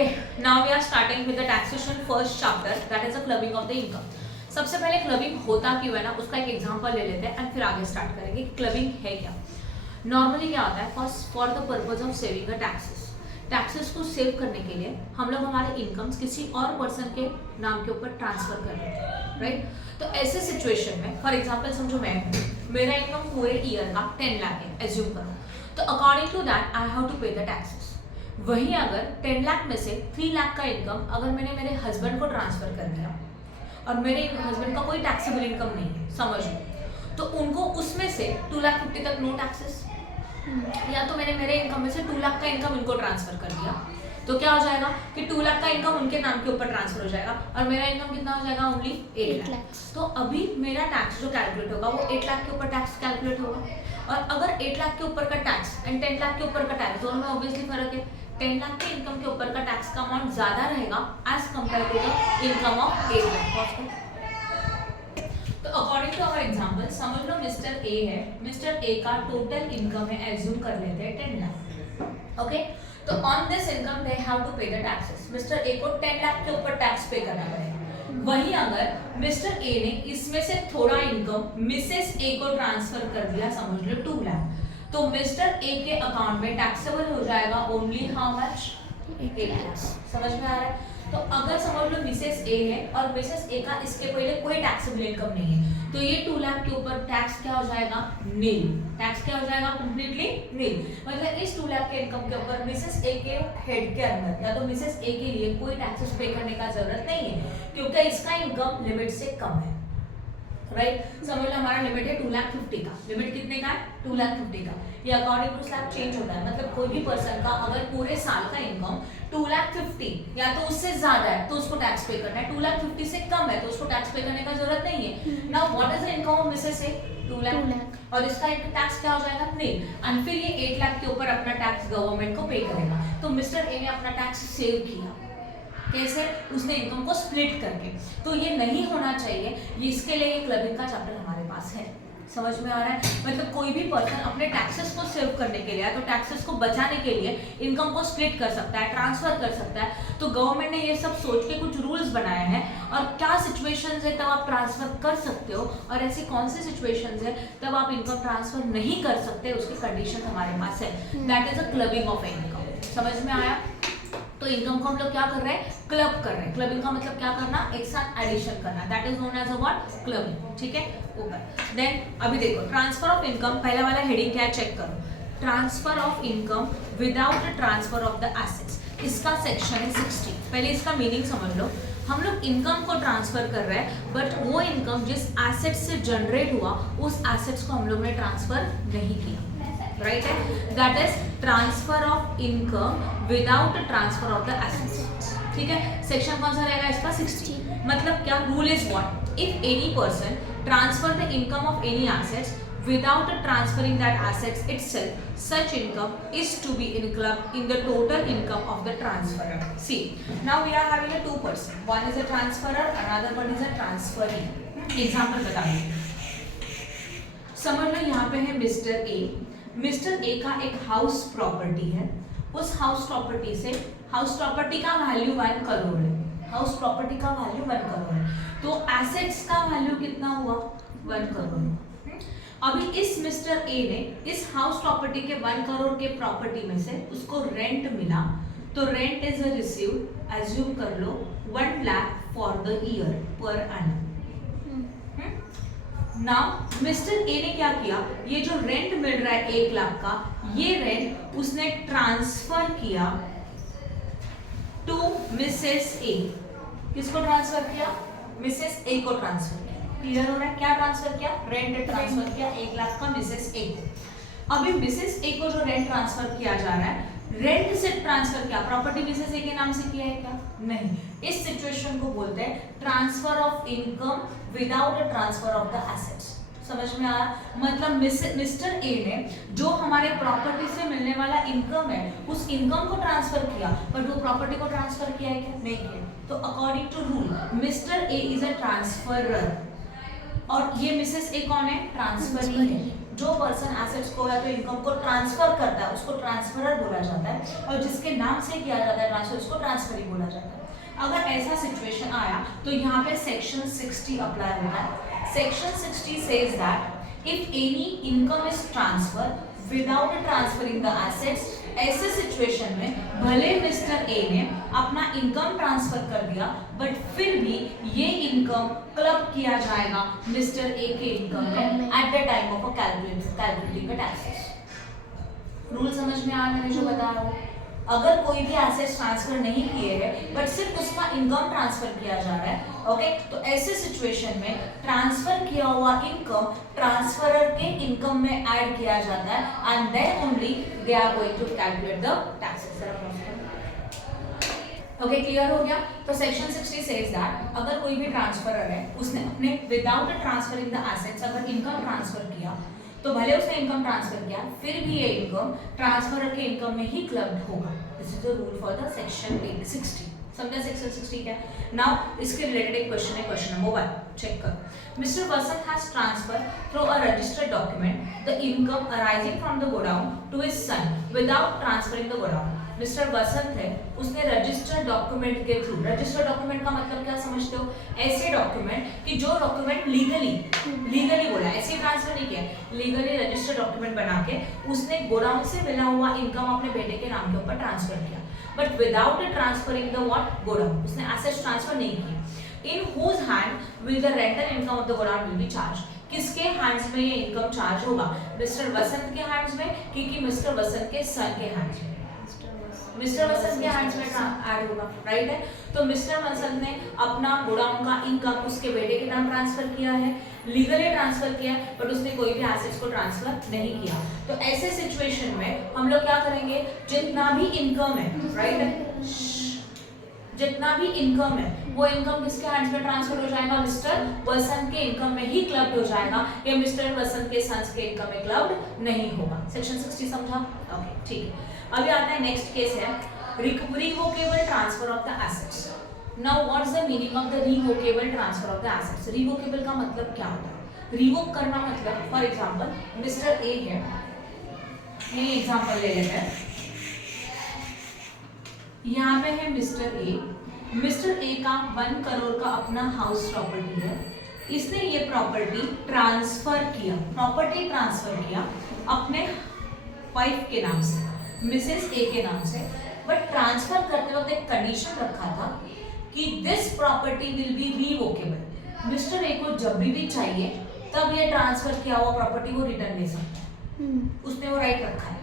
Now we are starting with the taxation first chapter, that is the clubbing of the income. सबसे पहले clubbing होता क्यों है ना, उसका एक एग्जांपल ले लेते हैं एंड फिर आगे स्टार्ट करेंगे कि क्लबिंग है क्या. नॉर्मली क्या होता है, first for the purpose of saving the taxes को सेव करने के लिए हम लोग हमारे इनकम्स किसी और पर्सन के नाम के ऊपर ट्रांसफर कर देते हैं, राइट. तो ऐसे सिचुएशन में फॉर एग्जांपल समझो मेरा इनकम पूरे ईयर का 10 लाख है एज्यूम करो, तो according to that I have to pay the taxes. वहीं अगर 10 लाख में से 3 लाख का इनकम अगर मैंने मेरे हस्बैंड को ट्रांसफर कर दिया और मेरे हस्बैंड का कोई टैक्सेबल इनकम नहीं है, समझ लो, तो उनको उसमें से 2,50,000 तक नो टैक्सेस. या तो मैंने मेरे इनकम में से 2 लाख का इनकम इनको ट्रांसफर कर दिया, तो क्या हो जाएगा कि 2 लाख का इनकम उनके नाम के ऊपर ट्रांसफर हो जाएगा और मेरा इनकम कितना हो जाएगा, ओनली 8 लाख. तो अभी मेरा टैक्स जो कैलकुलेट होगा वो 8 लाख के ऊपर टैक्स कैलकुलेट होगा. और अगर 8 लाख के ऊपर का टैक्स एंड 10 लाख के ऊपर का टैक्स, दोनों में ऑब्वियसली फर्क है. 10 लाख के इनकम के ऊपर का टैक्स का अमाउंट ज्यादा रहेगा as compare to the income of 8 lakh. तो अकॉर्डिंग टू अवर एग्जांपल समझ लो मिस्टर ए है, मिस्टर ए का टोटल इनकम है, एज्यूम कर लेते हैं 10 लाख. ओके, तो on this income they have to pay the taxes. Mister A को 10 लाख के ऊपर टैक्स पे करना पड़ेगा. वहीं अगर मिस्टर ए ने इसमें से थोड़ा इनकम मिसेस ए को ट्रांसफर कर दिया, समझ लो 2 लाख, तो मिस्टर ए के अकाउंट में टैक्सेबल हो जाएगा ओनली हाउ मच, 8 लाख. समझ में आ रहा है. तो अगर समझ लो मिसेस ए है और मिसेस ए का इसके पहले कोई टैक्सेबल इनकम नहीं है, तो ये 2 लाख के ऊपर टैक्स क्या हो जाएगा, नील. टैक्स क्या हो जाएगा, कंप्लीटली नील. मतलब इस 2 लाख के इनकम के ऊपर मिसेस ए के हेड के अंदर या तो मिसेस ए के लिए कोई टैक्सेस पे करने का जरूरत नहीं है, क्योंकि इसका इनकम लिमिट से कम है, राइट. समझ लो हमारा लिमिट है 2,50,000 का. लिमिट कितने का है, 2,50,000 का. ये अकॉर्डिंग टू स्लैब चेंज होता है. मतलब कोई भी पर्सन का अगर पूरे साल का इनकम 2,50,000 या तो उससे ज्यादा है तो उसको टैक्स पे करना है, 2,50,000 से कम है तो उसको टैक्स पे करने का जरूरत नहीं है. Now what is the income of Mrs A, 2 lakh, और इसका एक टैक्स क्या हो जाएगा, नहीं. एंड फिर ये 8 लाख के ऊपर अपना टैक्स गवर्नमेंट को पे करेगा. तो मिस्टर ए ने अपना टैक्स सेव किया. कैसे, उसने इनकम को स्प्लिट करके. तो ये नहीं होना चाहिए. ये इसके लिए एक क्लबिंग का चैप्टर हमारे पास है. समझ में आ रहा है. मतलब कोई भी पर्सन अपने टैक्सेस को सेव करने के लिए या तो टैक्सेस को बचाने के लिए इनकम को स्प्लिट कर सकता है, ट्रांसफर कर सकता है. तो गवर्नमेंट ने ये सब सोच के कुछ रूल्स बनाए हैं और क्या सिचुएशंस है तब आप ट्रांसफर कर सकते हो और ऐसी कौन सी सिचुएशंस है तब आप इनकम ट्रांसफर नहीं कर सकते, उसकी कंडीशन हमारे पास है. That is a clubbing of income. समझ में आया. तो इनकम को हम लोग क्या कर रहे हैं, क्लब कर रहे हैं. क्लबिंग का मतलब क्या करना, एक साथ एडिशन करना. That is known as a what, clubbing. ठीक है, ऊपर. देन अभी देखो ट्रांसफर ऑफ इनकम, पहला वाला हेडिंग क्या है चेक करो. Transfer of income without transfer of the assets. इसका सेक्शन है 60. पहले इसका मीनिंग समझ लो. हम लोग इनकम को ट्रांसफर कर रहे हैं बट वो इनकम जिस एसेट से जनरेट हुआ उस एसेट्स को हम लोग ने ट्रांसफर नहीं किया, राइट है. That is transfer of income without transfer of the assets. ठीक है, सेक्शन कौन सा रहेगा इसका, 60. मतलब क्या, rule is what, if any person transfer the income of any assets without transferring that assets itself, such income is to be included in the total income of the transferor. See, now we are having a two person. One is a transferor, another one is a transferee. Example बता दो. समझ लो यहाँ पे है mister A. Mister A का एक house property है. उस हाउस प्रॉपर्टी से, हाउस प्रॉपर्टी का वैल्यू 1 करोड़ है. हाउस प्रॉपर्टी का वैल्यू 1 करोड़ है. तो एसेट्स का वैल्यू कितना हुआ, 1 करोड़. अभी इस मिस्टर ए ने इस हाउस प्रॉपर्टी के 1 करोड़ के प्रॉपर्टी में से उसको रेंट मिला, तो रेंट इज रिसीव्ड, एज्यूम कर लो 1 lakh for the year per annum. Now mister A ने क्या किया, ये जो रेंट मिल रहा है 1 लाख का, ये रेंट उसने ट्रांसफर किया टू मिसेस ए. किसको ट्रांसफर किया, मिसेस ए को ट्रांसफर किया. क्लियर हो रहा है. क्या ट्रांसफर किया, रेंट ट्रांसफर किया 1 लाख का मिसेस ए को. अभी मिसेस ए को जो रेंट ट्रांसफर किया जा रहा है, रेंट से ट्रांसफर किया, प्रॉपर्टी मिसेस ए के नाम से किया है क्या, नहीं. इस सिचुएशन को बोलते हैं transfer of income without transfer of the assets. समझ में आ रहा. मतलब मिस्टर ए ने जो हमारे प्रॉपर्टी से मिलने वाला इनकम है उस इनकम को ट्रांसफर किया, पर वो प्रॉपर्टी को ट्रांसफर किया है क्या, नहीं किया. तो according to rule mister A is a transferor और ये मिसेस ए कौन है, ट्रांसफरी है. जो पर्सन एसेट्स को या तो इनकम को ट्रांसफर करता है उसको ट्रांसफरर बोला जाता है, और जिसके नाम से किया जाता है ट्रांसफर उसको ट्रांसफरी बोला जाता है। अगर ऐसा सिचुएशन आया तो यहाँ पे सेक्शन 60 अप्लाई होता है। Section 60 says that if any income is transfer without transferring the assets, ऐसे सिचुएशन में भले मिस्टर ए ने अपना इनकम ट्रांसफर कर दिया बट फिर भी ये इनकम क्लब किया जाएगा मिस्टर ए के इनकम में at the time of calculating the taxes. Rule समझ में आ मैंने जो बताया हो। अगर कोई भी एसेट्स ट्रांसफर नहीं किए हैं बट सिर्फ उसका इनकम ट्रांसफर किया जा रहा है, ओके, तो ऐसे सिचुएशन में ट्रांसफर किया हुआ इनकम ट्रांसफरर के इनकम में ऐड किया जाता है and then only they are going to calculate the taxes. Okay, clear हो गया। तो सेक्शन 60 सेज दैट अगर कोई भी ट्रांसफरर है उसने अपने विदाउट ट्रांसफरिंग द एसेट्स अगर इनकम ट्रांसफर किया तो भले उसने इनकम ट्रांसफर किया फिर भी ये इनकम ट्रांसफरर के इनकम में ही क्लब्ड होगा। This is the rule for the section 60। समझा सेक्शन 60 क्या है। नाउ इसके रिलेटेड एक क्वेश्चन है, क्वेश्चन नंबर 1 चेक कर। Mister Vasant has transfer through a registered document the income arising from the godown to his son without transferring the godown. Mister Vasant है उसने registered document के थ्रू, रजिस्टर्ड डॉक्यूमेंट का मतलब क्या समझते हो, ऐसे डॉक्यूमेंट कि जो डॉक्यूमेंट लीगली बोला, ऐसे ट्रांसफर नहीं किया, लीगली रजिस्टर्ड डॉक्यूमेंट बना के उसने गोडाउन से मिला हुआ इनकम अपने बेटे के नाम के ऊपर ट्रांसफर किया but without transferring the what godown, उसने एसेट्स ट्रांसफर नहीं किए। In whose hand will the rental income of the godown will be charge, किसके हैंड्स में ये इनकम चार्ज होगा, मिस्टर वसंत के हैंड्स में कि मिस्टर वसंत के सन के हैंड्स में, मिस्टर वसंत के हैंड्स में ऐड होगा, राइट है। तो मिस्टर वसंत ने अपना गोडाउन का इनकम उसके बेटे के नाम ट्रांसफर किया है, लीगली ट्रांसफर किया है बट उसने कोई भी एसेट्स को ट्रांसफर नहीं किया। तो ऐसे सिचुएशन में हम लोग क्या करेंगे, जितना भी इनकम है, राइट है, जितना भी इनकम है वो इनकम किसके हैंड्स में ट्रांसफर हो जाएगा, मिस्टर वसंत के इनकम में ही क्लब्ड हो जाएगा, ये मिस्टर वसंत के सन्स के इनकम में क्लब्ड नहीं होगा। सेक्शन 60 समझा, ओके ठीक है। अभी आता है नेक्स्ट केस है revocable transfer of the assets. Now what is the meaning of the revocable transfer of the assets. Revocable का मतलब क्या होता है, रिवोक करना मतलब फॉर एग्जांपल मिस्टर ए है, ये एग्जांपल ले लेते हैं, यहाँ पे है मिस्टर ए, मिस्टर ए का 1 करोड़ का अपना हाउस प्रॉपर्टी है, इसने ये प्रॉपर्टी ट्रांसफर किया अपने वाइफ के नाम से, मिसेस ए के नाम से, बट ट्रांसफर करते वक्त एक कंडीशन रखा था कि this property will be revocable. Mister A को जब भी चाहिए तब ये ट्रांसफर किया हुआ प्रॉपर्टी वो रिटर्न ले सकता है, उसने वो राइट रखा है,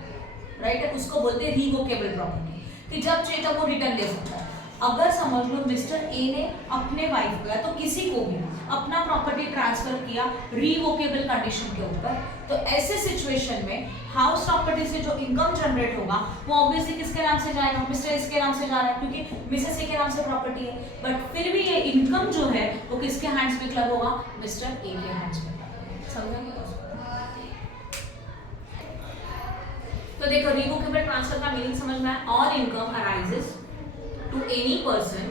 राइट है, उसको बोलते हैं रिवोकेबल प्रॉपर्टी, कि जब चाहिए तब वो रिटर्न ले सकता है। अगर समझ लो मिस्टर ए ने अपने वाइफ को या तो किसी को भी अपना प्रॉपर्टी ट्रांसफर किया रिवोकेबल कंडीशन के ऊपर, तो ऐसे सिचुएशन में हाउस प्रॉपर्टी से जो इनकम जनरेट होगा वो ऑब्वियसली किसके नाम से जाएगा, मिस्टर ए के नाम से जा रहा है क्योंकि मिसेस ए के नाम से प्रॉपर्टी है, बट फिर भी ये इनकम जो है वो किसके हैंड्स में क्लब होगा, मिस्टर ए के हैंड्स में। समझेंगे? तो देखो रिवोकेबल ट्रांसफर का मीनिंग समझ में आया, all income arises to any person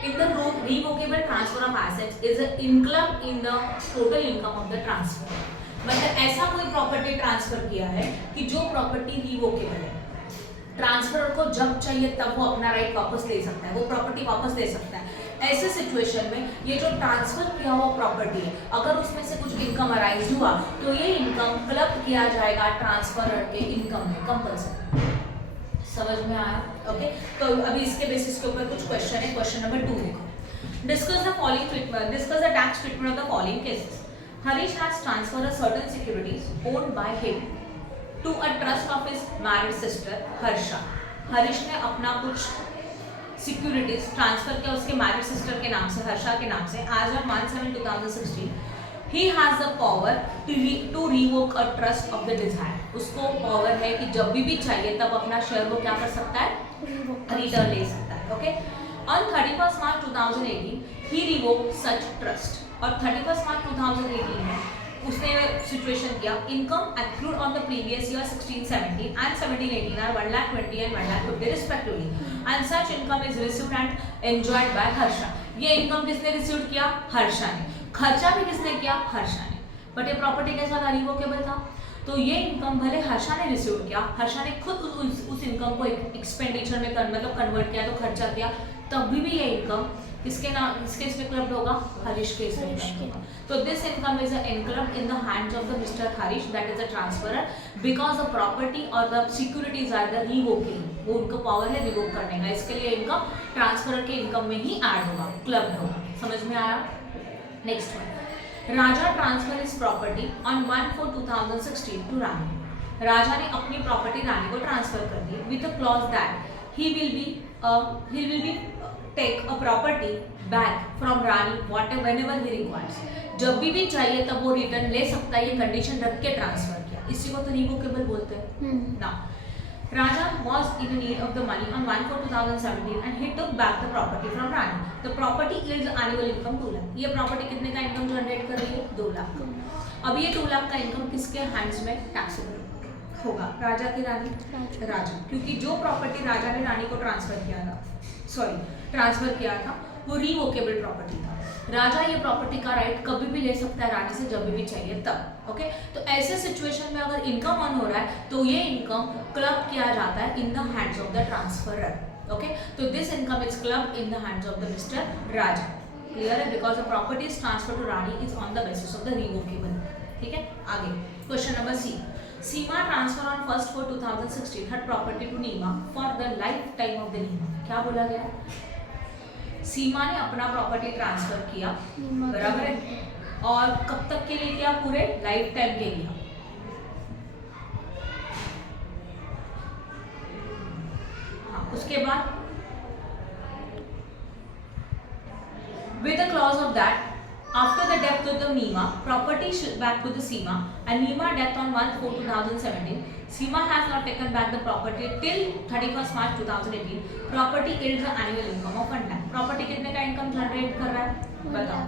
in the revocable transfer of assets is an income in the total income of the transfer। मतलब ऐसा कोई प्रॉपर्टी ट्रांसफर किया है कि जो प्रॉपर्टी रिवोकेबल है, ट्रांसफर को जब चाहिए तब वो अपना राइट वापस ले सकता है, वो प्रॉपर्टी वापस ले सकता है। ऐसे सिचुएशन में ये जो ट्रांसफर किया हुआ प्रॉपर्टी है अगर उसमें से कुछ इनकम अराइज हुआ तो ये इनकम क्लब किया जाएगा ट्रांसफरर के इनकम में कंपल्सरी। समझ में आया? ओके, तो अभी इसके बेसिस के ऊपर कुछ क्वेश्चन है। क्वेश्चन नंबर 2 देखो, discuss the following treatment, discuss the tax treatment of the following cases. Harish has transferred a certain securities owned by him to a trust of his married sister Harsha. Harish ने अपना कुछ securities transfer किया उसके married sister के नाम से, हर्षा के नाम से, as of 1/7/2016। He has the power to revoke a trust of the desire। उसको पावर है कि जब भी चाहिए तब अपना शेयर वो क्या कर सकता है, रिटर्न ले सकता है। Okay, on 31st March 2018 he revoked such trust, और 31st March 2018 में उसने सिचुएशन किया income accrued on the previous year 16-17 and 17-18 are 1,20,000 and 1,50,000 respectively, and such income is received and enjoyed by Harsha. ये इनकम किसने receive किया, हर्षा ने, खर्चा भी किसने किया, हर्षा ने, बट ये प्रॉपर्टी के साथ रिवोकेबल था। तो ये इनकम भले हर्षा ने रिसीव किया, हर्षा ने खुद उस इनकम को एक्सपेंडिचर में मतलब कन्वर्ट किया, तो खर्चा किया, तब भी ये इनकम किसके इसमें क्लब्ड होगा, हरीश के इसमें क्लब्ड होगा। तो this income is inclubbed in the hands of the Mister Harish, that is a transferor, because the property और the securities are the revocable, वो उनको पावर है रिवोक करने का, इसके लिए इनकम ट्रांसफरर के इनकम में ही ऐड होगा, क्लब्ड होगा। समझ में आया? Next one, Raja transfer is property on 1/4/2016 to Rani. Raja ने अपनी प्रॉपर्टी रानी को ट्रांसफर कर दी with a clause that he will be take a property back from Rani whenever he requires। जब भी चाहिए तब वो रिटर्न ले सकता है, ये कंडीशन रख के ट्रांसफर किया, इसी को तो रिवोकेबल बोलते हैं ना। Raja was in need of the money on 1/4/2017 and he took back the property from Rani. The property yields annual income 2 lakh. ये प्रॉपर्टी कितने का इनकम जनरेट कर रही है? 2 लाख। अब ये 2 लाख का इनकम किसके हैंड्स में टैक्सेबल होगा? राजा की रानी? राजा, क्योंकि जो प्रॉपर्टी राजा ने रानी को ट्रांसफर किया था वो रिवोकेबल प्रॉपर्टी था। राजा ये प्रॉपर्टी का राइट कभी भी ले सकता है रानी से, जब भी चाहिए तब। ओके, तो ऐसे सिचुएशन में अगर इनकम ऑन हो रहा है तो ये इनकम क्लब किया जाता है in the hands of the transferor. Okay, तो this income is club in the hands of the Mister Raja. Clear है? Because the property is transfer to Rani is on the basis of the revocable. ठीक है, आगे question number C. Seema transfer on 1/4/2016 her property to Neema for the lifetime of the Neema. क्या बोला गया? सीमा ने अपना property transfer किया, बराबर है, और कब तक के लिए किया? पूरे लाइफ टाइम के लिए। हाँ, उसके बाद with the clause of that after the death of the Nima, property back to the Seema, and Nima death on 1/4/2017, Seema has not taken back the property till 31st March 2018. Property yields the annual income of 1 lakh. Property कितने का income generate कर रहा है? बताओ।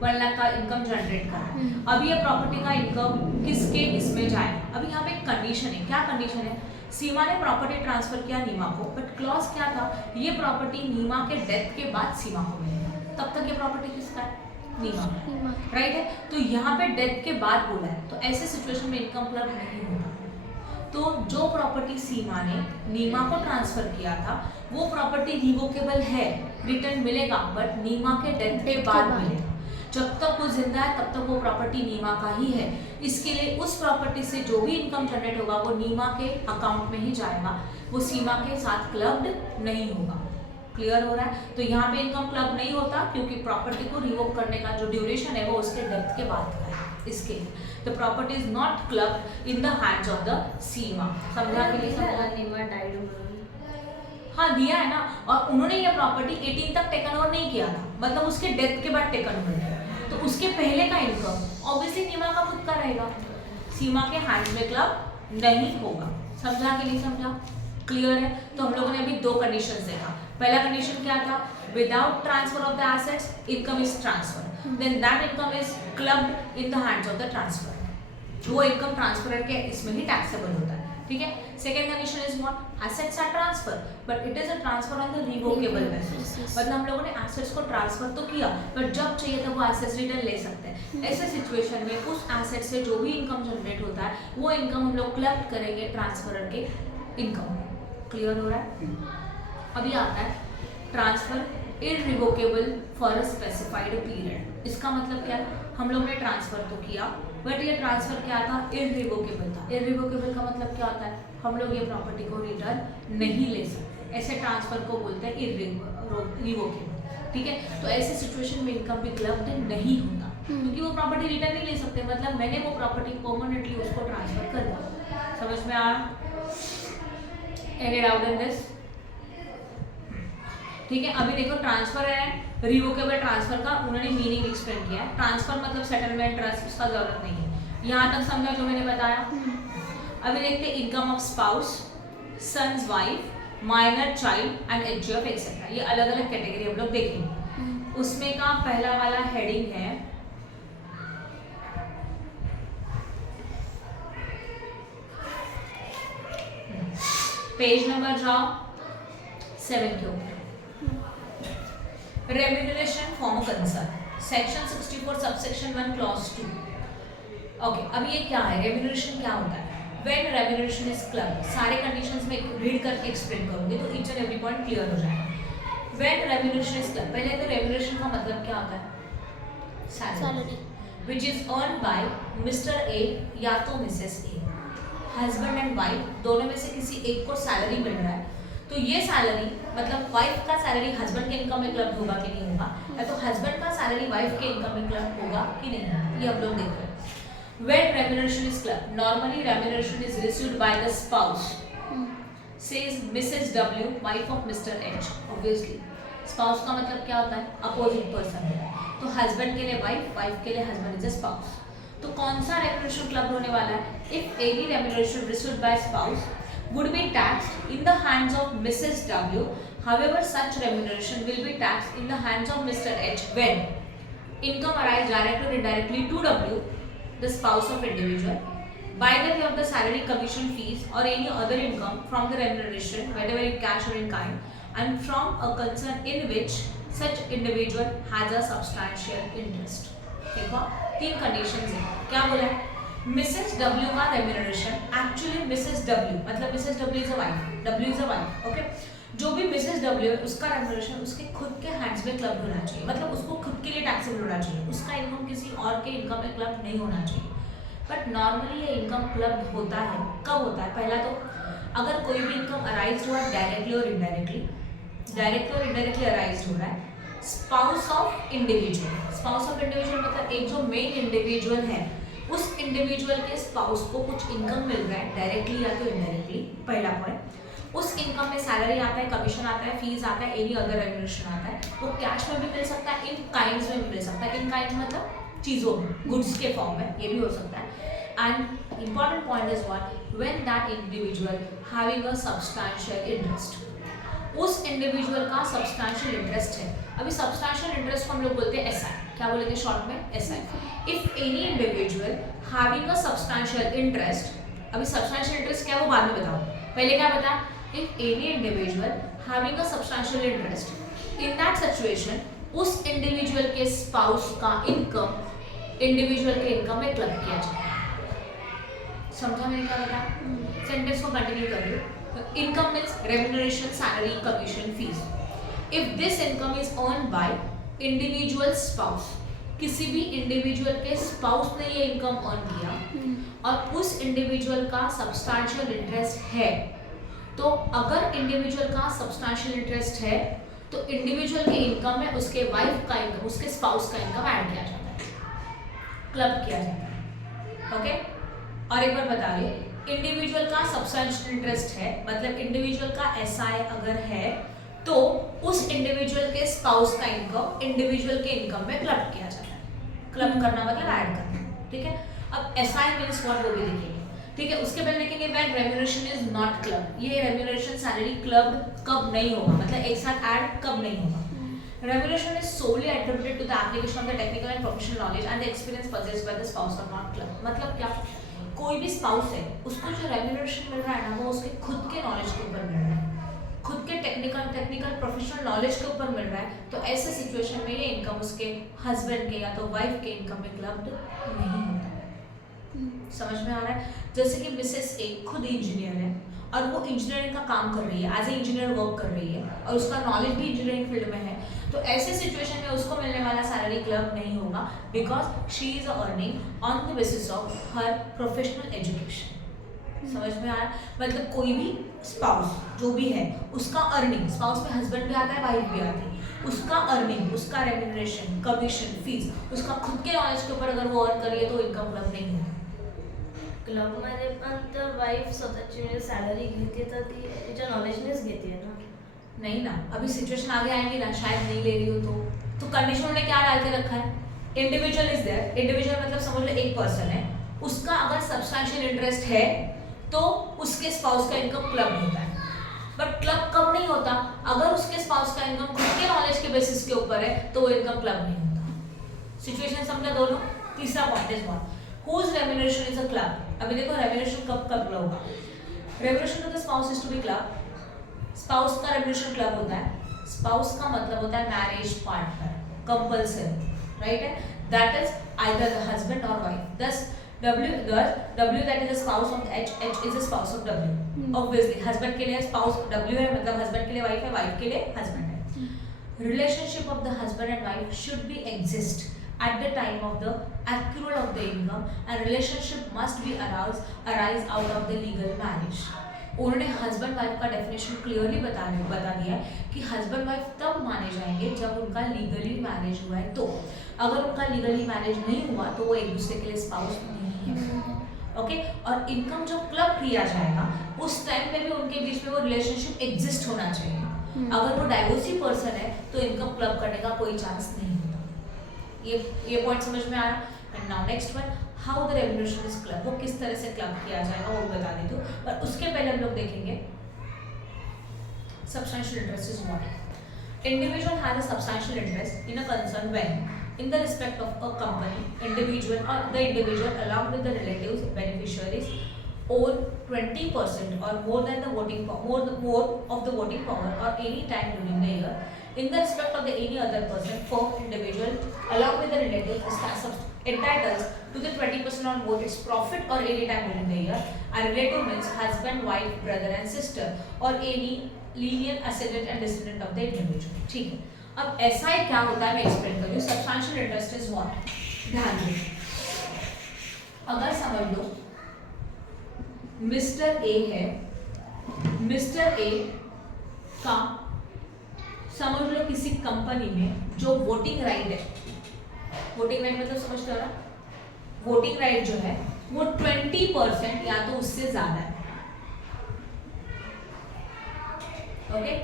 1 लाख का income generate कर रहा है। अब ये प्रॉपर्टी का इनकम किसके इसमें जाएगा? अभी यहाँ पे एक कंडीशन है। क्या कंडीशन है? सीमा ने प्रॉपर्टी ट्रांसफर किया नीमा को, बट क्लॉज क्या था? ये प्रॉपर्टी नीमा के डेथ के बाद सीमा को मिलेगा, तब तक ये प्रॉपर्टी किसका है? नीमा, राइट है। तो यहाँ पे डेथ के बाद बोला है, तो ऐसे सिचुएशन में इनकम क्लब नहीं होता। तो जो प्रॉपर्टी सीमा ने नीमा को ट्रांसफर किया था वो प्रॉपर्टी रिवोकेबल है, रिटर्न मिलेगा, बट नीमा के डेथ के बाद मिलेगा। जब तक वो जिंदा है तब तक वो प्रॉपर्टी नीमा का ही है। इसके लिए उस प्रॉपर्टी से जो भी इनकम जनरेट होगा वो नीमा के अकाउंट में ही जाएगा, वो सीमा के साथ क्लब्ड नहीं होगा। क्लियर हो रहा है? तो यहाँ पे इनकम क्लब नहीं होता क्योंकि प्रॉपर्टी को रिवोक करने का जो ड्यूरेशन है वो उसके डेथ के बाद का है। इसके the property is not club in the hands of the Seema. समझा कि नहीं समझा? नीमा डाइड, हाँ दिया है ना, और उन्होंने ये प्रॉपर्टी 18 तक टेकन ओवर नहीं किया था, मतलब उसके डेथ के बाद टेकन ओवर है। तो उसके पहले का इनकम ऑब्वियसली नीमा का खुद का रहेगा, सीमा के हैंड्स में क्लब नहीं होगा। समझा कि नहीं समझा? क्लियर है? तो हम लोगों ने अभी 2 कंडीशंस देखा। पहला कंडीशन क्या था? Without transfer of the assets income is transfer, then that income is clubbed in the hands of the transfer. वो इनकम ट्रांसफरर के इसमें ही टैक्सेबल होता है। ठीक है। Second condition is what? Assets are transfer but it is a transfer on the revocable basis. मतलब हम लोगों ने एसेट्स को ट्रांसफर तो किया बट जब चाहिए तब वो एसेट्स रिटर्न ले सकते हैं। ऐसे सिचुएशन में उस एसेट से जो भी इनकम जनरेट होता है वो इनकम हम लोग क्लब करेंगे ट्रांसफरर के इनकम। क्लियर हो रहा है? अभी आता है transfer irrevocable for a specified period. इसका मतलब क्या है? हम लोग ने ट्रांसफर तो किया बट ये ट्रांसफर क्या था? इररिवोकेबल था। इररिवोकेबल का मतलब क्या होता है? हम लोग ये प्रॉपर्टी को रिटर्न नहीं ले सकते। ऐसे ट्रांसफर को बोलते हैं इररिवोकेबल। ठीक है। तो ऐसे सिचुएशन में इनकम भी क्लब्ड नहीं होता क्योंकि वो प्रॉपर्टी रिटर्न नहीं ले सकते, मतलब मैंने वो प्रॉपर्टी परमानेंटली उसको ट्रांसफर कर दिया। समझ में आया? Any doubt in this? ठीक है। अभी देखो ट्रांसफर है, रिवोकेबल ट्रांसफर का उन्होंने मीनिंग एक्सप्लेन किया है। ट्रांसफर मतलब सेटलमेंट, ट्रस्ट, उसका जरूरत नहीं है। यहाँ तक समझा जो मैंने बताया? अभी देखते हैं income of spouse, sons wife, minor child and HGF etcetera. ये अलग अलग कैटेगरी हम लोग देखेंगे। उसमें का पहला वाला हेडिंग है पेज नंबर जाओ 7 के ऊपर, remuneration form concern, section 64 subsection 1 clause 2। Okay, अब ये क्या है, रेम्यूनरेशन क्या होता है? व्हेन रेम्यूनरेशन इज क्लब, सारे कंडीशंस में रीड करके एक्सप्लेन करूंगी तो each and every point clear हो जाएगा। व्हेन रेम्यूनरेशन इज क्लब, पहले तो रेम्यूनरेशन का मतलब क्या होता है? Salary, which is earn bye mister A या तो Mrs A. Husband and wife दोनों में से किसी एक को सैलरी मिल रहा है, तो ये सैलरी मतलब वाइफ का सैलरी हस्बैंड के इनकम में क्लब होगा कि नहीं होगा, या तो हस्बैंड का सैलरी वाइफ के इनकम में क्लब होगा कि नहीं होगा, ये हम लोग देख रहे हैं। When remuneration is clubbed, normally remuneration is received by the spouse. Says Mrs. W, wife of Mr. H. Obviously, spouse का मतलब क्या होता है? Opposite person है। तो husband के लिए wife, wife के लिए husband is a spouse. तो कौन सा remuneration club होने वाला है? If any remuneration received by spouse would be taxed in the hands of Mrs. W, however, such remuneration will be taxed in the hands of Mr. H when income arise directly or indirectly to W, the spouse of individual, by the way of the salary, commission, fees or any other income from the remuneration, whether in cash or in kind, and from a concern in which such individual has a substantial interest. देखो, तीन conditions हैं। क्या बोला है? Mrs W का remuneration, actually Mrs W मतलब Mrs W is a wife, W is a wife, okay. जो भी मिसेस डब्ल्यू है उसका रेम्यूनरेशन उसके खुद के हैंड्स में क्लब होना चाहिए, मतलब उसको खुद के लिए टैक्सेबल होना चाहिए, उसका इनकम किसी और के इनकम में क्लब नहीं होना चाहिए। बट नॉर्मली ये इनकम क्लब होता है, कब होता है? पहला तो अगर कोई भी इनकम अराइज हुआ डायरेक्टली और इनडायरेक्टली, डायरेक्टली और इनडायरेक्टली अराइज हो रहा है spouse of individual. Spouse of individual मतलब एक जो मेन इंडिविजुअल है उस इंडिविजुअल के स्पाउस को कुछ इनकम मिल रहा है डायरेक्टली या तो इनडायरेक्टली, पहला पॉइंट। उस इनकम में सैलरी आता है, कमीशन आता है, फीस आता है, एनी अदर रेम्यूनरेशन आता है, वो कैश में भी मिल सकता है, इन काइंड्स में भी मिल सकता है। इन काइंड्स मतलब चीज़ों में, गुड्स के फॉर्म में, ये भी हो सकता है। And important point is what, when that individual having a substantial interest, उस इंडिविजुअल का सब्सटैंशियल इंटरेस्ट है। अभी सब्सटैंशियल इंटरेस्ट को हम लोग बोलते हैं एसआई, क्या बोलेंगे शॉर्ट में? SI. If any individual having a substantial interest, अभी सब्सटैंशियल इंटरेस्ट क्या है वो बाद में बताओ, पहले क्या बता? If any individual having a substantial interest, in that situation, उस इंडिविजुअल के स्पाउस का इनकम इंडिविजुअल के इनकम में क्लब किया जाए। समझा मैंने क्या बताया? सेंटेंस को कंटिन्यू कर लो। Income means remuneration, salary, commission, fees. If this income is earn by individual spouse, किसी भी इंडिविजुअल के स्पाउस ने ये इनकम अर्न किया और उस इंडिविजुअल का सब्सटैंशियल इंटरेस्ट है, तो अगर इंडिविजुअल का सब्सटैंशियल इंटरेस्ट है तो इंडिविजुअल के इनकम में उसके वाइफ का इनकम, उसके स्पाउस का इनकम ऐड किया जाता है, क्लब किया जाता है, ओके। और एक बार बता रही, इंडिविजुअल का सब्सटैंशियल इंटरेस्ट है मतलब इंडिविजुअल का एसआई अगर है तो उस इंडिविजुअल के स्पाउस का इनकम इंडिविजुअल के इनकम में क्लब किया जाता है। क्लब करना मतलब ऐड करना, ठीक है। अब एसआई मीन्स व्हाट वो भी देखेंगे, ठीक है। उसके पहले देखेंगे when remuneration is not club, ये रेम्यूनरेशन सैलरी क्लब कब नहीं होगा, मतलब एक साथ ऐड कब नहीं होगा। Remuneration is solely attributed to the application of the technical and professional knowledge and the experience possessed by the spouse or not club. मतलब क्या, कोई भी स्पाउस है उसको जो रेम्यूनरेशन मिल रहा है ना वो उसके खुद के नॉलेज के ऊपर मिल रहा है, खुद के टेक्निकल प्रोफेशनल नॉलेज के ऊपर मिल रहा है, तो ऐसे सिचुएशन में ये इनकम उसके हस्बैंड के या तो वाइफ के इनकम में क्लब्ड नहीं होता। समझ में आ रहा है? जैसे कि मिसेस ए खुद इंजीनियर है और वो इंजीनियरिंग का काम कर रही है, एज ए इंजीनियर वर्क कर रही है और उसका नॉलेज भी इंजीनियरिंग फील्ड में है, तो ऐसे सिचुएशन में उसको मिलने वाला सैलरी क्लब नहीं होगा because she is earning on the basis of her professional education. समझ में आ रहा है? मतलब कोई भी स्पाउस जो भी है उसका अर्निंग, स्पाउस में हस्बैंड भी आता है, वाइफ भी आती है, उसका अर्निंग, उसका रेम्यूनरेशन, कमीशन, फीस, उसका खुद के नॉलेज के ऊपर अगर वो अर्न करिए तो इनकम क्लब नहीं है। क्लबमध्ये पण तर वाईफ स्वतःची म्हणजे सॅलरी घेते तर ती तिच्या नॉलेजनेच घेते ना? नहीं ना, अभी सिचुएशन आगे आएंगी ना, शायद नहीं ले रही हो तो कंडीशन ने क्या डाल के रखा है? इंडिविजुअल इज देयर, इंडिविजुअल मतलब समझ लो एक पर्सन है, उसका अगर सब्सटैंशियल इंटरेस्ट है तो उसके स्पाउस का इनकम क्लब होता है। बट क्लब कब नहीं होता? अगर उसके स्पाउस का इनकम खुद के नॉलेज के बेसिस के ऊपर है तो वो इनकम क्लब नहीं होता। सिचुएशन समझा दोनों? तीसरा point is what, whose remuneration is a club। अभी देखो रेम्यूनरेशन कब क्लब होगा? Remuneration to the spouse is to be club. Spouse का रेम्यूनरेशन क्लब होता है। स्पाउस का मतलब होता है मैरिज पार्टनर, कंपल्सरी, राइट है? That is either the husband or wife. दस W that is a spouse of H is a spouse of W. Obviously husband के लिए spouse W है, मतलब husband के लिए wife है, wife के लिए husband है. Relationship of the husband and wife should be exist at the time of the accrual of the income, and relationship must be arise out of the legal marriage. उन्होंने husband wife का definition clearly बता दिया है कि husband wife तब माने जाएंगे जब उनका लीगली मैरिज हुआ है. तो अगर उनका लीगली मैरिज नहीं हुआ तो वो एक दूसरे के लिए स्पाउस नहीं है. ओके. और इनकम जब क्लब किया जाएगा उस टाइम पे भी उनके बीच में वो रिलेशनशिप एग्जिस्ट होना चाहिए. अगर वो डाइवोर्सी पर्सन है तो इनकम क्लब करने का कोई चांस नहीं होता. ये पॉइंट समझ में आया. And now next one, how the remuneration is club. वो किस तरह से क्लब किया जाएगा वो बता देती हूँ, पर उसके पहले हम लोग देखेंगे substantial interest is what. Individual has a substantial interest in a concern when in the respect of a company, individual or the individual along with the relatives, beneficiaries own 20% or more than the voting more of the voting power or any time during the year in the respect of the any other person, firm, individual along with the relatives is entitled to the 20% on both its profit or any time during the year. And relative means husband, wife, brother and sister or any lineal ascendant and descendant of the individual. ठीक है. अब SI क्या होता है मैं explain करूँ. Substantial interest is what. ध्यान दो, अगर समझ लो मिस्टर ए है, मिस्टर ए का समझ लो किसी कंपनी में जो वोटिंग राइट है, वोटिंग राइट मतलब समझते हो ना, वोटिंग राइट जो है वो 20% या तो उससे ज्यादा है. ओके.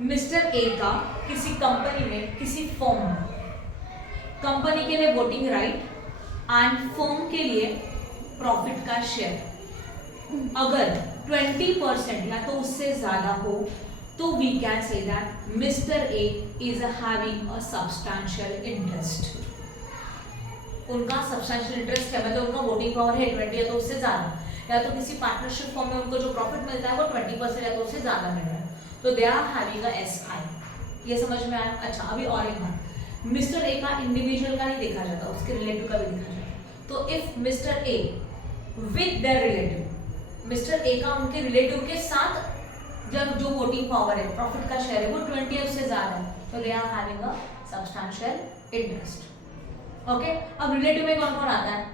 मिस्टर ए का किसी कंपनी में, किसी फर्म में, कंपनी के लिए वोटिंग राइट एंड फर्म के लिए प्रॉफिट का शेयर अगर 20% या तो उससे ज्यादा हो तो we can say that Mr A is having a substantial interest. उनका सब्सटेंशियल इंटरेस्ट है, मतलब उनका वोटिंग पावर है 20 या तो उससे ज्यादा, या तो किसी पार्टनरशिप फॉर्म में उनको जो प्रॉफिट मिलता है वो 20% या तो उससे ज्यादा मिल रहा है, तो they are having a SI. ये समझ में आया. अच्छा, अभी और एक बात, मिस्टर ए का इंडिविजुअल का नहीं देखा जाता, उसके रिलेटिव का भी देखा जाता है. तो if Mr A with their relative, Mr A का उनके रिलेटिव के साथ जब जो वोटिंग पावर है, प्रॉफिट का शेयर है वो 20 से ज्यादा है, तो they are having a substantial interest. Okay. अब रिलेटिव में कौन कौन आता है?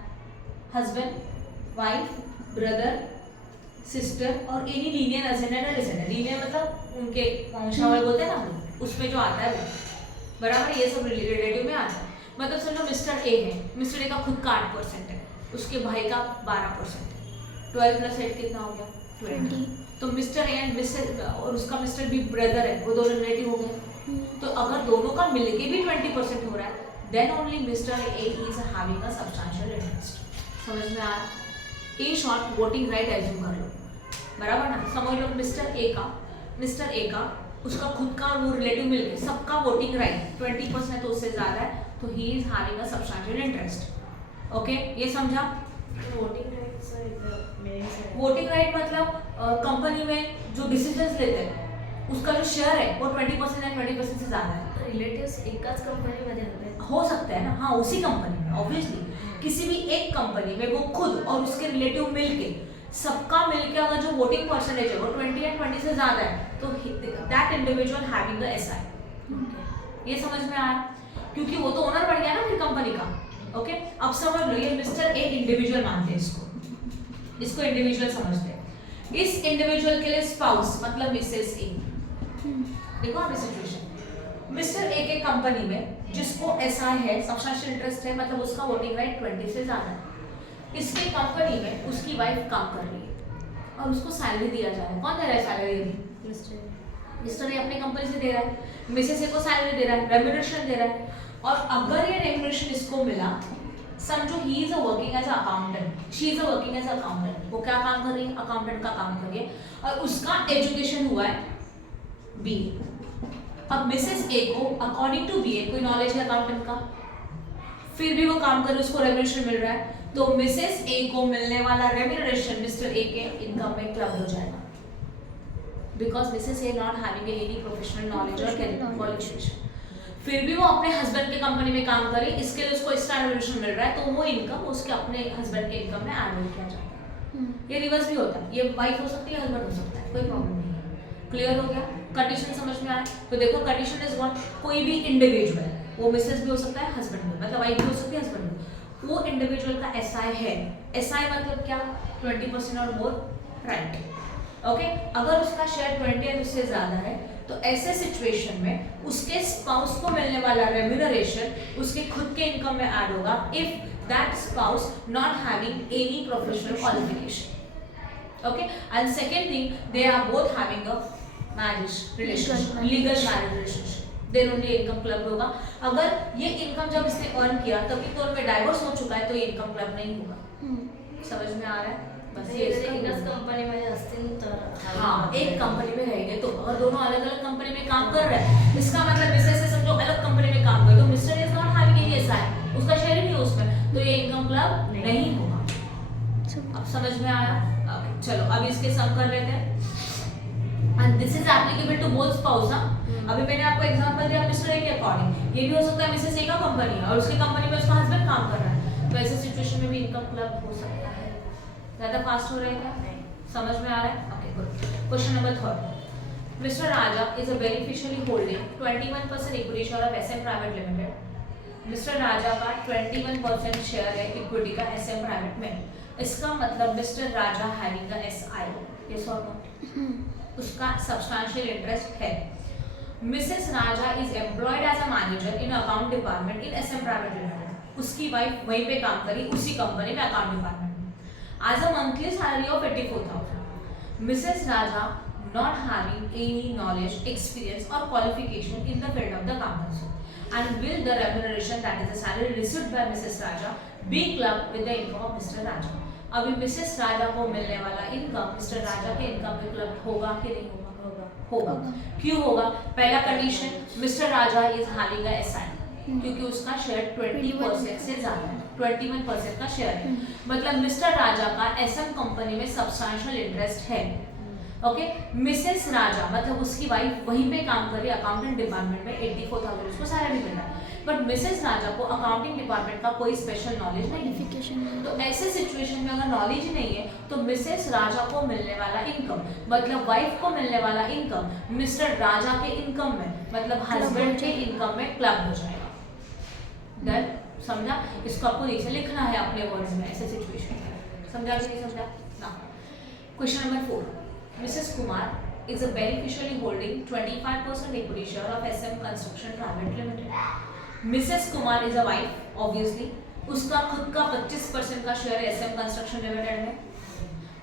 Husband, wife, brother, sister or any lineal ascendant or descendant. Lineal मतलब उनके वंशावली बोलते हैं ना, उसमें जो आता है वो बराबर, ये सब रिलेटिव में आता है. मतलब समझो मिस्टर ए है, मिस्टर ए का खुद का 8% है, उसके भाई का 12% है, 12 + 8 कितना हो गया? 20. तो मिस्टर ए एंड मिस्टर और उसका मिस्टर भी ब्रदर है, वो दोनों रिलेटिव हो गए. तो अगर दोनों का मिलके भी 20% हो रहा है then only Mr A is having a substantial interest. समझ में आया? In short voting right assume कर लो, बराबर ना. समझ लो मिस्टर ए का उसका खुद का वो रिलेटिव मिलके सबका वोटिंग राइट 20% तो उससे ज्यादा है, तो he is having a substantial interest. Okay, ये समझा? वोटिंग राइट मतलब कंपनी में जो डिसीजंस लेते हैं उसका जो शेयर है वो 20% या 20% से ज्यादा है. रिलेटिव्स एकाच कंपनीमध्ये हो सकता है ना, हाँ, उसी कंपनी में. ऑब्वियसली किसी भी एक कंपनी में वो खुद और उसके रिलेटिव मिलके सबका मिलके अगर जो वोटिंग परसेंटेज है वो 20 या 20 से ज्यादा है तो that individual having the SI. ये समझ में आया? क्योंकि वो तो ओनर बन गया ना फिर कंपनी का. ओके. अब समझ लो ये मिस्टर ए इंडिविजुअल मानते हैं इसको इंडिविजुअल समझते हैं. इस इंडिविजुअल के लिए स्पाउस मतलब मिसेस ए. देखो आप सिचुएशन, मिस्टर ए के कंपनी में जिसको SI है, सब्सटेंशियल इंटरेस्ट है, मतलब उसका वोटिंग राइट 20 से ज्यादा है. इसके कंपनी में उसकी वाइफ काम कर रही है और उसको सैलरी दिया जा रहा है. कौन दे रहा है सैलरी? मिस्टर ए अपनी कंपनी से दे रहा है, मिसेस ए को सैलरी दे रहा है, रेम्युनरेशन दे रहा है. और अगर ये रेम्युनरेशन इसको मिला, समझो he is working as accountant, she is working as accountant. वो क्या काम कर रही है? अकाउंटेंट का काम कर रही है और उसका एजुकेशन हुआ है BA. अब मिसेस ए को अकॉर्डिंग टू BA कोई नॉलेज है अकाउंटेंट का, फिर भी वो काम कर रही है, उसको रेम्युनरेशन मिल रहा है, तो मिसेस ए को मिलने वाला रेम्युनरेशन मिस्टर ए के इनकम में क्लब हो जाएगा, because Mrs A not having any professional knowledge और क्वालिफिकेशन. फिर भी वो अपने हस्बैंड के कंपनी में काम करे, इसके लिए उसको एक्स्ट्रा रेवोल्यूशन मिल रहा है, तो वो इनकम उसके अपने हस्बैंड के इनकम में ऐड किया जाता है। ये रिवर्स भी होता है, ये वाइफ हो सकती है, हस्बैंड हो सकता है, कोई प्रॉब्लम नहीं है। क्लियर हो गया? कंडीशन समझ में आया? तो देखो कंडीशन इज व्हाट, कोई भी इंडिविजुअल, वो मिसेस भी हो सकता है, हस्बैंड भी, मतलब वाइफ भी हो सकती है, हस्बैंड भी, वो इंडिविजुअल का एसआई है। एसआई मतलब क्या? 20% और मोर राइट। ओके, अगर उसका शेयर 20 या उससे ज्यादा है तो ऐसे सिचुएशन में उसके स्पाउस को मिलने वाला रेम्यूनरेशन उसके खुद के इनकम में ऐड होगा if that spouse not having any professional qualification. Okay, and second thing, they are both having a marriage relationship, legal marriage relationship, then only income club होगा। अगर ये इनकम जब इसने अर्न किया तभी तो उनमें डाइवोर्स हो चुका है तो ये इनकम क्लब नहीं होगा। समझ में आ रहा है? बस ये एकच कंपनीमध्ये असतील तर हाँ, एक कंपनी में रहेंगे तो अगर दोनों अलग अलग कंपनी में काम कर रहे हैं, इसका मतलब मिसेस से समझो अलग कंपनी में काम करे तो mister is not having any SI, उसका शेयर ही नहीं है उसमें, तो ये इनकम क्लब नहीं होगा। अब समझ में आया? चलो अब इसके सम कर लेते हैं। And this is applicable to both spouse. अभी मैंने आपको एग्जांपल दिया मिस्टर ए के अकॉर्डिंग, ये भी हो सकता है मिसेस ए का कंपनी है और उसकी कंपनी में उसका हस्बैंड काम कर रहा है, तो ऐसे सिचुएशन में भी इनकम क्लब हो सकता है। ज्यादा फास्ट हो रहा है क्या? समझ में आ रहा है? Okay good. Question number 3, Mister Raja is a beneficiary holding 21% equity share of SM private limited. Mister Raja का 21% शेयर है इक्विटी का एसएम प्राइवेट में, इसका मतलब Mr Raja having a SI, yes or no? उसका सब्सटेंशियल इंटरेस्ट है। Mrs Raja is employed as a manager in account department in SM private limited, उसकी wife वहीं पे काम करी उसी कंपनी में account department as a monthly salary of 84,000. Mrs. Raja not having any knowledge, experience or qualification in the field of the accountancy, and will the remuneration, that is the salary received by Mrs. Raja, be clubbed with the income of Mr. Raja? अभी Mrs राजा को मिलने वाला income mister राजा के income में club होगा कि नहीं होगा? होगा। क्यों होगा? पहला condition, mister Raja is having a SI, क्योंकि उसका शेयर 20% से ज्यादा है, 21% का शेयर है, मतलब मिस्टर राजा का एसएम कंपनी में सब्सटेंशियल इंटरेस्ट है। ओके, मिसेस राजा मतलब उसकी वाइफ वहीं पे काम कर रही है अकाउंटिंग डिपार्टमेंट में, 84,000 उसको सैलरी मिल रहा है, बट मिसेस राजा को अकाउंटिंग डिपार्टमेंट का कोई स्पेशल नॉलेज नहीं है। तो ऐसे सिचुएशन में अगर नॉलेज ही नहीं है तो मिसेस राजा को मिलने वाला इनकम मतलब वाइफ को मिलने वाला इनकम मिस्टर राजा के इनकम में मतलब हस्बैंड के इनकम में क्लब हो जाएगा। डन? समझा? इसको आपको नीचे लिखना है अपने वर्ड्स में ऐसे सिचुएशन में। समझा कि नहीं समझा? ना। Question number 4, Mrs Kumar is a beneficiary holding 25% equity share of SM construction private limited. Mrs Kumar is a wife, obviously उसका खुद का 25% का शेयर एसएम कंस्ट्रक्शन लिमिटेड में,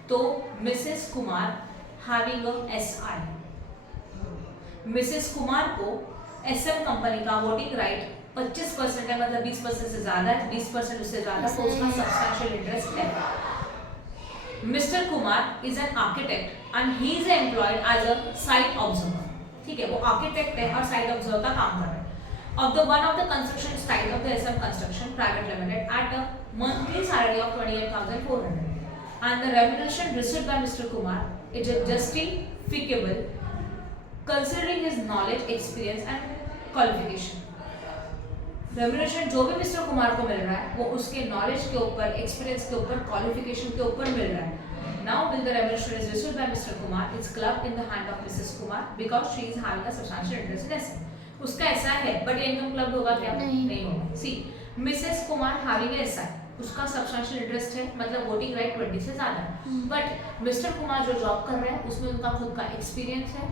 तो Mrs Kumar having a SI, Mrs Kumar को एसएम कंपनी का वोटिंग राइट 25% है, मतलब 20% से ज्यादा है, 20% उससे ज्यादा, तो उसका सब्सटेंशियल इंटरेस्ट है। Mr Kumar is an architect and he is employed as a site observer, ठीक है, वो आर्किटेक्ट है और साइट ऑब्जर्वर का काम कर रहा है, of the one of the construction site of the SM Construction Private Limited at a monthly salary of 28,400, and the remuneration received by Mr. Kumar is justificable considering his knowledge, experience and qualification. Remuneration जो भी mister Kumar को मिल रहा है वो उसके knowledge के ऊपर, experience के ऊपर, क्वालिफिकेशन के ऊपर मिल रहा है। Now will the remuneration is received by Mr Kumar is clubbed in the hand of Mrs Kumar because she is having a substantial interest in SM. उसका ऐसा है बट ये इनकम क्लब होगा क्या? नहीं होगा। सी, मिसेस कुमार हैविंग एसआई, उसका सब्सटेंशियल इंटरेस्ट है, मतलब वोटिंग राइट 20 से ज्यादा है, बट मिस्टर कुमार जो जॉब कर रहे हैं उसमें उनका खुद का एक्सपीरियंस है,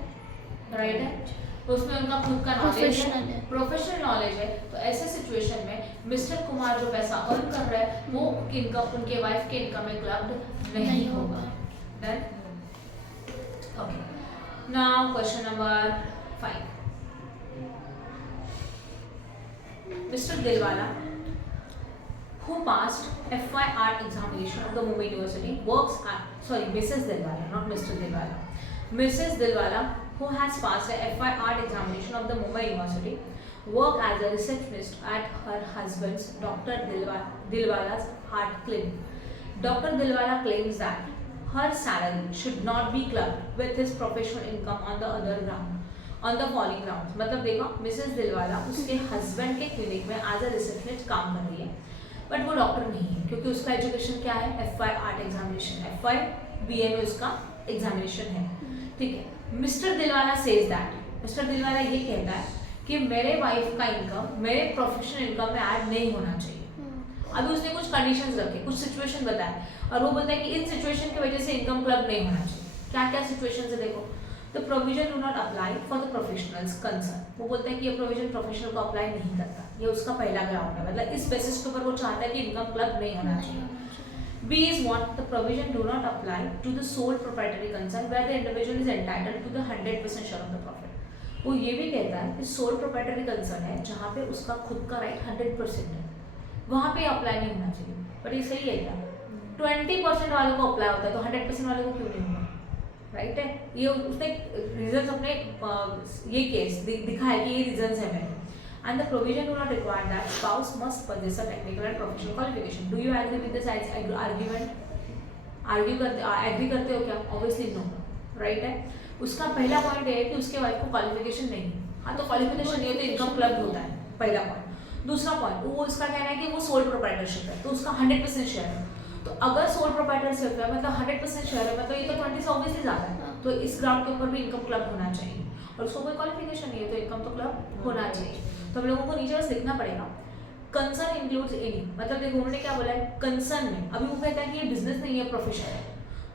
राइट है, उसमें उनका खुद का नॉलेज है, प्रोफेशनल नॉलेज है, तो ऐसे सिचुएशन में मिस्टर कुमार जो पैसा अर्न कर रहे हैं वो इनकम उनके वाइफ के इनकम में क्लब्ड नहीं होगा। Done? Okay, now question number 5, Mr. Dilwala, who passed FY Art examination of the Mumbai University, works at, sorry, Mrs. Dilwala, not Mr. Dilwala. Mrs. Dilwala, who has passed the FY Art examination of the Mumbai University, work as a receptionist at her husband's Dr. Dilwala's art clinic. Dr. Dilwala claims that her salary should not be clubbed with his professional income on the other ground. On the following grounds. मतलब देखो Mrs दिलवाला उसके husband के clinic में as a receptionist काम कर रही है, but वो डॉक्टर नहीं है क्योंकि उसका एजुकेशन क्या है, FY art examination, FY BA में उसका एग्जामिनेशन है, ठीक है। मिस्टर दिलवाला सेज दैट, मिस्टर दिलवाला ये कहता है कि मेरे वाइफ का इनकम मेरे प्रोफेशनल इनकम में ऐड नहीं होना चाहिए। अभी उसने कुछ कंडीशंस रखे, कुछ सिचुएशन बताए, और वो बोलता है कि इन सिचुएशन की वजह से इनकम क्लब नहीं होना चाहिए। क्या क्या सिचुएशन है देखो, the provision do not apply for the professionals concern. वो बोलता है कि ये प्रोविजन प्रोफेशनल को अप्लाई नहीं करता, ये उसका पहला ग्राउंड है, मतलब इस बेसिस के ऊपर वो चाहता है कि इनकम क्लब नहीं होना चाहिए। B is what the provision do not apply to the sole proprietary concern where the individual is entitled to the 100% share of the profit। वो ये भी कहता है कि सोल प्रोप्राइटरी कंसर्न है जहाँ पे उसका खुद का राइट 100% है, वहाँ पे अप्लाई नहीं होना चाहिए। बट ये सही है क्या? 20% वालों को अप्लाई होता है तो 100% वालों को क्यों नहीं होगा? राइट है, ये उसने रीजंस अपने ये केस दिखा है कि ये रीजंस है मेरे। And the provision do not require that spouse must possess a technical and professional qualification. Do you agree with this argument? Agree करते हो क्या? Obviously no, right है। उसका पहला पॉइंट है कि उसके वाइफ को क्वालिफिकेशन नहीं है। हाँ, तो क्वालिफिकेशन नहीं है तो इनकम क्लब होता है, पहला पॉइंट। दूसरा पॉइंट, वो इसका कहना है कि वो सोल प्रोप्राइटरशिप है तो उसका 100% शेयर है। तो अगर सोल प्रोप्राइटरशिप है मतलब 100% शेयर है, मतलब ये तो 20 से ऑब्वियसली ज़्यादा है, तो इस ग्राउंड के ऊपर भी इनकम क्लब होना चाहिए। और उसको कोई क्वालिफिकेशन नहीं है तो इनकम तो क्लब होना चाहिए। तो हम लोगों को नीचे बस लिखना पड़ेगा कंसर्न इंक्लूड्स एनी, मतलब देखो उन्होंने क्या बोला है कंसर्न में। अभी वो कहता है कि ये बिजनेस नहीं है, प्रोफेशन है,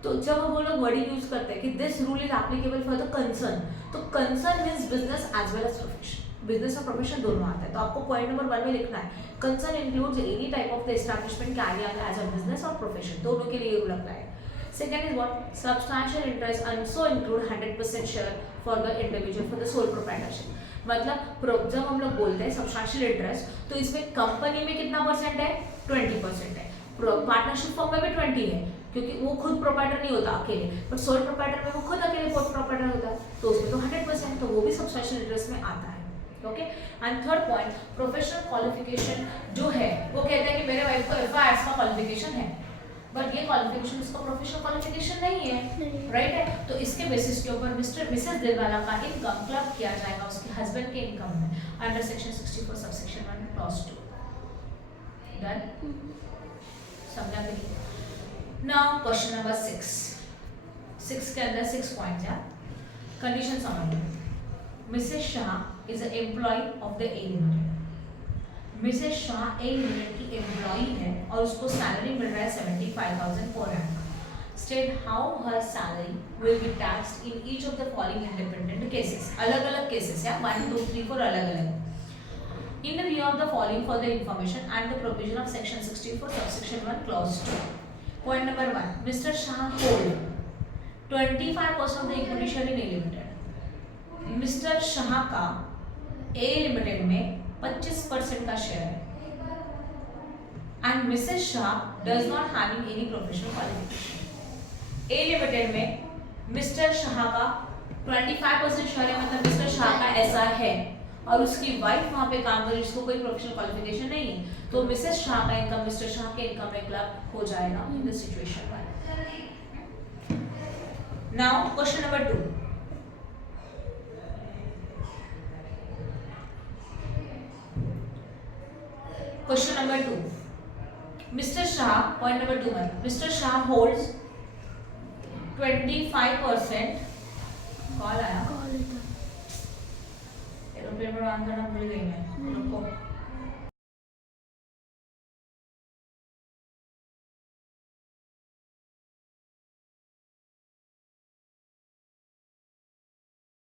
तो जब वो लोग वर्डिंग यूज करते हैं कि this rule is applicable for the concern, तो concern means business as well as profession, business और प्रोफेशन दोनों आता है। तो आपको पॉइंट नंबर 1 में लिखना है concern includes any type of the establishment carry on as a business और प्रोफेशन, दोनों के लिए रूल अप्लाई है। Second is what? Substantial interest also include 100% share for the individual for the sole proprietorship। मतलब जब हम लोग बोलते हैं सब्सटेंशियल इंटरेस्ट तो इसमें कंपनी में कितना परसेंट है? 20% है। पार्टनरशिप फॉर्म में भी 20 है क्योंकि वो खुद प्रोप्राइटर नहीं होता अकेले, बट सोल प्रोप्राइटर में वो खुद अकेले प्रोप्राइटर होता है, तो उसमें तो 100%, तो वो भी सब्सटेंशियल इंटरेस्ट में आता है। Okay. And third point, professional qualification जो है वो कहता है कि मेरे वाइफ को FY आर्ट्स का क्वालिफिकेशन है, बट ये क्वालिफिकेशन इसका प्रोफेशनल क्वालिफिकेशन नहीं है, राइट है। तो इसके बेसिस के ऊपर मिसेस दिलवाला का इनकम क्लब किया जाएगा उसके हस्बैंड के इनकम में under section 64 subsection 1 clause 2। Done? समझा कि नहीं? नाउ क्वेश्चन नंबर 6 के अंदर 6 पॉइंट्स है। कंडीशन समझ लो। Mrs Shah is a employ of the A limited. Mrs Shah A limited की एम्प्लॉय है और उसको सैलरी मिल रहा है 75,000 per annum. State how her salary will be taxed in each of the following independent cases. अलग अलग केसेस है, 1 2 3 4 अलग अलग। In the view of the following further information and the provision of section 64 subsection 1 clause 2. Point number 1, Mr. Shah hold 25% of the equity share in A Limited। Mr. Shah का A Limited में 25% का share है and Mrs. Shah does not having any professional qualification। A Limited में Mr. Shah का 25% share है, मतलब Mr. Shah का ऐसा है और उसकी वाइफ वहाँ पे काम कर रही है जिसको कोई प्रोफेशनल क्वालिफिकेशन नहीं है, तो मिसेस शाह का इनकम मिस्टर शाह के इनकम में क्लब हो जाएगा in this situation. Now question number 2। Question number 2, mister Shah, point number 2 में मिस्टर शाह होल्ड्स 25%। कॉल आया, एरोप्लेन पर ऑन करना भूल गई मैं, रुको।